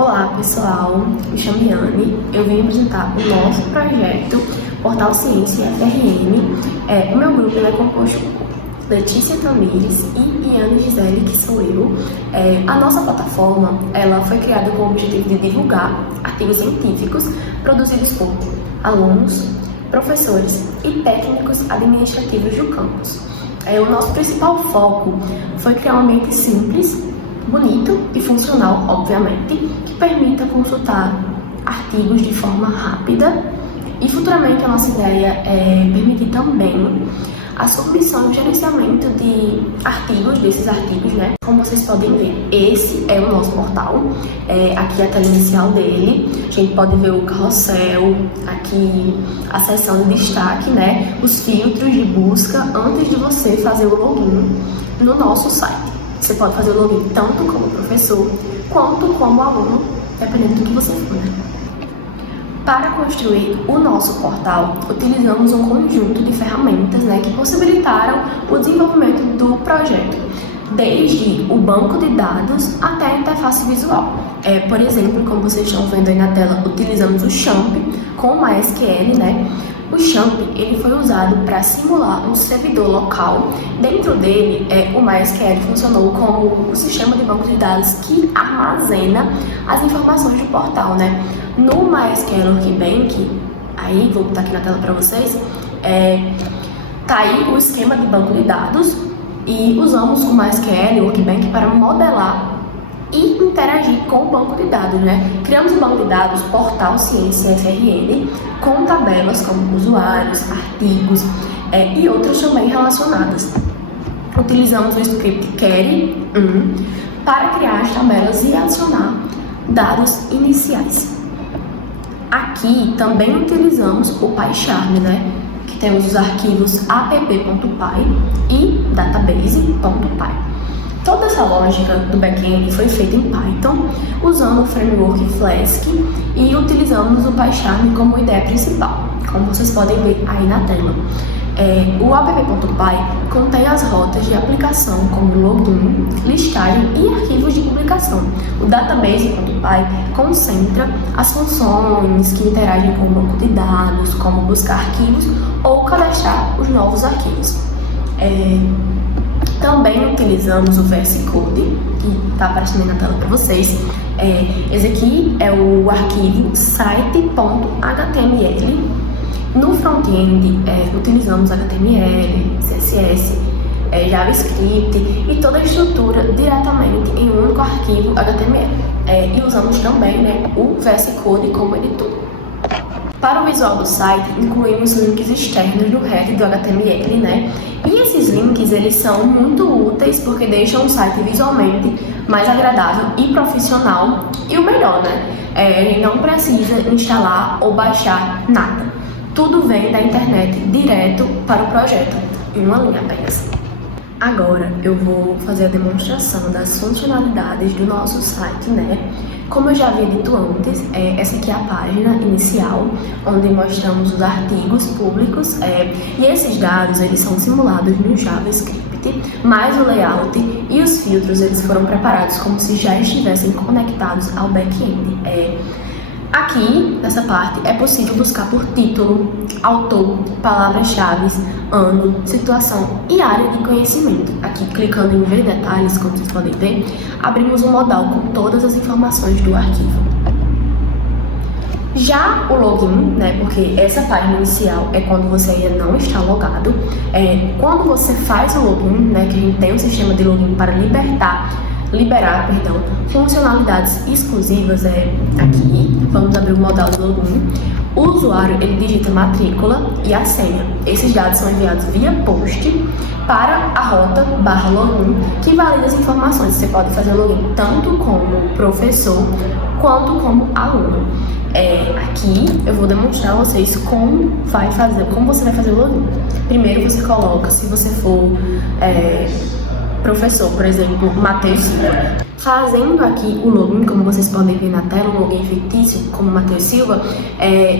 Olá pessoal, me chamo Yane, eu vim apresentar o nosso projeto Portal Ciência FRN. O meu grupo é composto por Letícia Tamires e Yane Gisele, que sou eu. A nossa plataforma ela foi criada com o objetivo de divulgar artigos científicos produzidos por alunos, professores e técnicos administrativos do campus. O nosso principal foco foi criar um ambiente simples, bonito e funcional, obviamente, que permita consultar artigos de forma rápida, e futuramente a nossa ideia é permitir também a submissão e gerenciamento de artigos, desses artigos, né? Como vocês podem ver, esse é o nosso portal, aqui é a tela inicial dele, a gente pode ver o carrossel, aqui a seção de destaque, né? Os filtros de busca antes de você fazer o login no nosso site. Você pode fazer o login tanto como professor quanto como aluno, dependendo do que você for, né? Para construir o nosso portal, utilizamos um conjunto de ferramentas, né, que possibilitaram o desenvolvimento do projeto, desde o banco de dados até a interface visual. Por exemplo, como vocês estão vendo aí na tela, utilizamos o XAMPP com o MySQL, né? O XAMPP ele foi usado para simular um servidor local. Dentro dele, o MySQL funcionou como um sistema de banco de dados que armazena as informações do portal, né? No MySQL Workbench, aí vou botar aqui na tela para vocês, tá aí o esquema de banco de dados, e usamos o MySQL Workbench para modelar e interagir com o banco de dados, né? Criamos um banco de dados Portal Ciência FRN com tabelas como usuários, artigos e outras também relacionadas. Utilizamos o script query para criar as tabelas e adicionar dados iniciais. Aqui também utilizamos o PyCharm, né? Que temos os arquivos app.py e database.py. Toda essa lógica do back-end foi feita em Python, usando o framework Flask, e utilizamos o PyCharm como ideia principal, como vocês podem ver aí na tela. O app.py contém as rotas de aplicação como login, listagem e arquivos de publicação. O database.py concentra as funções que interagem com o banco de dados, como buscar arquivos ou cadastrar os novos arquivos. Também utilizamos o VS Code, que está aparecendo na tela para vocês. Esse aqui é o arquivo site.html. No front-end, utilizamos HTML, CSS, JavaScript e toda a estrutura diretamente em um único arquivo HTML. E usamos também, né, o VS Code como editor. Para o visual do site, incluímos links externos do header do HTML, né? E esses links, eles são muito úteis porque deixam o site visualmente mais agradável e profissional. E o melhor, né? A gente não precisa instalar ou baixar nada. Tudo vem da internet direto para o projeto, em uma linha apenas. Agora eu vou fazer a demonstração das funcionalidades do nosso site, né? Como eu já havia dito antes, essa aqui é a página inicial, onde mostramos os artigos públicos, e esses dados eles são simulados no JavaScript, mas o layout e os filtros eles foram preparados como se já estivessem conectados ao back-end. Aqui, nessa parte, é possível buscar por título, autor, palavras-chave, ano, situação e área de conhecimento. Aqui, clicando em ver detalhes, como vocês podem ver, abrimos um modal com todas as informações do arquivo. Já o login, né, porque essa página inicial é quando você ainda não está logado, quando você faz o login, né, que a gente tem um sistema de login para liberar funcionalidades exclusivas, aqui, vamos abrir o modal do login. O usuário, ele digita matrícula e a senha. Esses dados são enviados via post para a rota /login, que valida as informações. Você pode fazer login tanto como professor quanto como aluno. Aqui eu vou demonstrar a vocês como você vai fazer o login. Primeiro você coloca, se você for professor, por exemplo, Matheus Silva. Fazendo aqui o login, como vocês podem ver na tela, um login fictício, como Matheus Silva,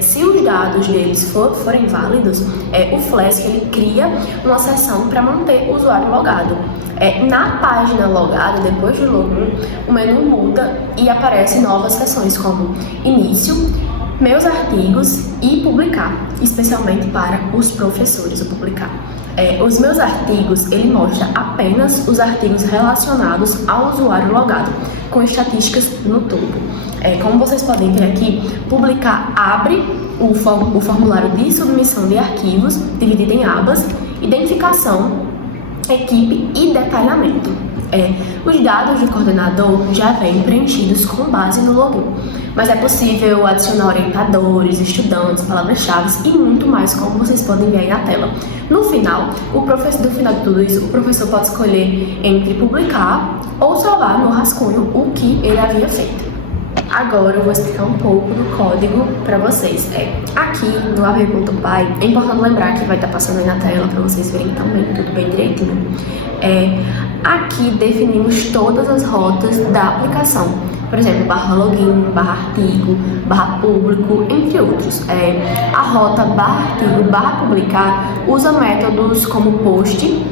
se os dados deles forem válidos, o Flask ele cria uma seção para manter o usuário logado. Na página logada, depois do login, o menu muda e aparecem novas seções como Início, Meus artigos e Publicar, especialmente para os professores, o Publicar. Os meus artigos, ele mostra apenas os artigos relacionados ao usuário logado, com estatísticas no topo. Como vocês podem ver aqui, Publicar abre o formulário de submissão de arquivos, dividido em abas, Identificação, Equipe e Detalhamento. Os dados do coordenador já vêm preenchidos com base no login, mas é possível adicionar orientadores, estudantes, palavras-chave e muito mais, como vocês podem ver aí na tela. No final de tudo isso, o professor pode escolher entre publicar ou salvar no rascunho o que ele havia feito. Agora eu vou explicar um pouco do código para vocês. Aqui no app.py, é importante lembrar que vai estar passando aí na tela para vocês verem também, tudo bem direitinho. Aqui definimos todas as rotas da aplicação. Por exemplo, /login, /artigo, /público, entre outros. A rota /artigo, /publicar usa métodos como post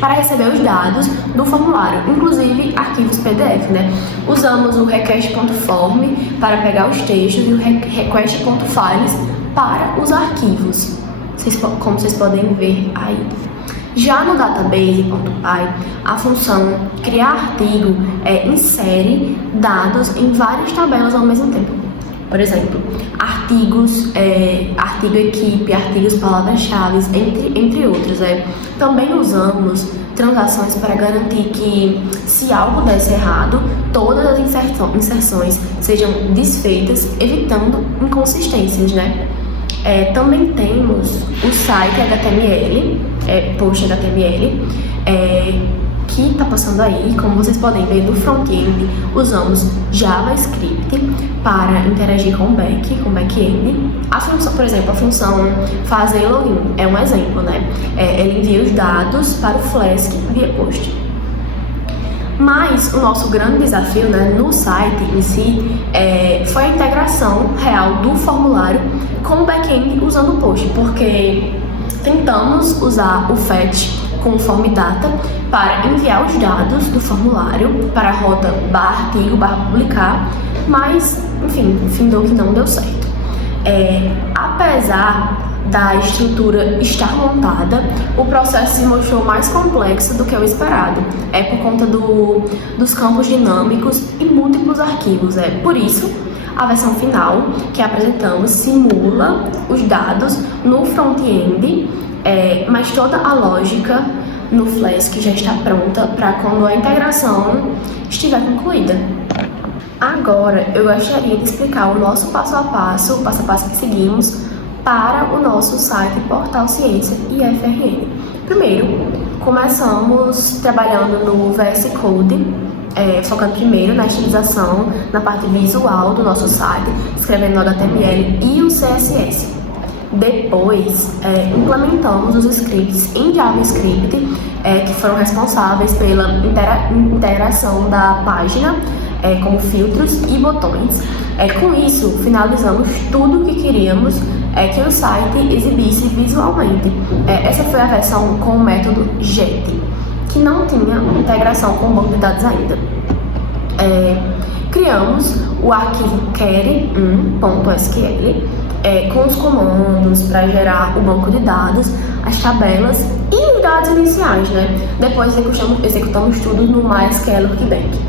para receber os dados do formulário, inclusive arquivos PDF, né? Usamos o request.form para pegar os textos e o request.files para os arquivos, como vocês podem ver aí. Já no database.py, a função criar artigo insere dados em várias tabelas ao mesmo tempo. Por exemplo, artigos, artigo equipe, artigos palavras-chave, entre outros. Também usamos transações para garantir que, se algo desse errado, todas as inserções sejam desfeitas, evitando inconsistências, né? Também temos o site HTML, post HTML, que está passando aí. Como vocês podem ver, no front-end usamos JavaScript para interagir com o back-end. A função, por exemplo, a função fazer login é um exemplo, né? Ele envia os dados para o Flask via post. Mas o nosso grande desafio, né, no site em si foi a integração real do formulário com o back-end usando o post, porque tentamos usar o fetch com form data para enviar os dados do formulário para a rota /artigo, /publicar, mas, enfim, findou que não deu certo. Apesar da estrutura estar montada, o processo se mostrou mais complexo do que o esperado. Por conta dos campos dinâmicos e múltiplos arquivos. Por isso, a versão final que apresentamos simula os dados no front-end, mas toda a lógica no Flask já está pronta para quando a integração estiver concluída. Agora, eu gostaria de explicar o nosso passo a passo que seguimos para o nosso site Portal Ciência e FRN. Primeiro, começamos trabalhando no VS Code, focando primeiro na estilização, na parte visual do nosso site, escrevendo no HTML e o CSS. Depois, implementamos os scripts em JavaScript, que foram responsáveis pela interação da página, como filtros e botões. Com isso, finalizamos tudo o que queríamos que o site exibisse visualmente. Essa foi a versão com o método GET, que não tinha integração com o banco de dados ainda. Criamos o arquivo query1.sql com os comandos para gerar o banco de dados, as tabelas e os dados iniciais, né? Depois executamos tudo no MySQL Workbench.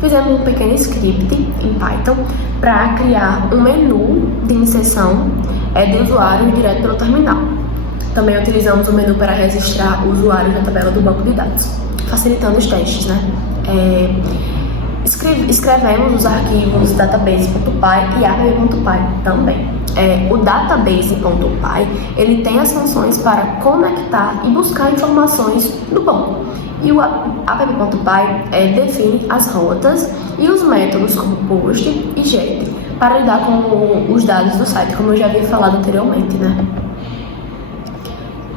Fizemos um pequeno script em Python para criar um menu de inserção de usuários direto pelo terminal. Também utilizamos o menu para registrar o usuário na tabela do banco de dados, facilitando os testes, né? Escrevemos os arquivos database.py e app.py também. O database.py ele tem as funções para conectar e buscar informações do banco. E o app.py define as rotas e os métodos como post e get para lidar com os dados do site, como eu já havia falado anteriormente, né?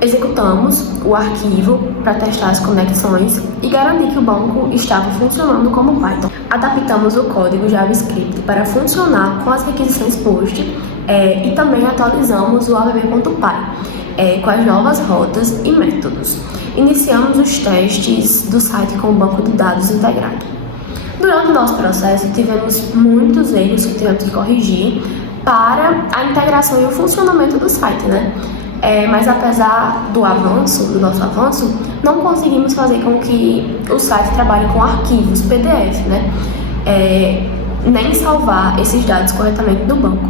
Executamos o arquivo para testar as conexões e garantir que o banco estava funcionando como Python. Adaptamos o código JavaScript para funcionar com as requisições POST e também atualizamos o app.py com as novas rotas e métodos. Iniciamos os testes do site com o banco de dados integrado. Durante o nosso processo, tivemos muitos erros que tivemos que corrigir para a integração e o funcionamento do site, né? Mas apesar do nosso avanço, não conseguimos fazer com que o site trabalhe com arquivos PDF, né? Nem salvar esses dados corretamente do banco.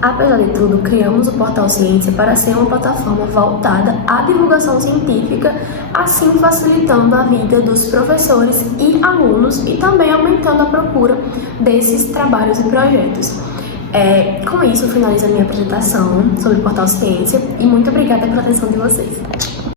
Apesar de tudo, criamos o Portal Ciência para ser uma plataforma voltada à divulgação científica, assim facilitando a vida dos professores e alunos e também aumentando a procura desses trabalhos e projetos. Com isso, eu finalizo a minha apresentação sobre o Portal Ciência e muito obrigada pela atenção de vocês.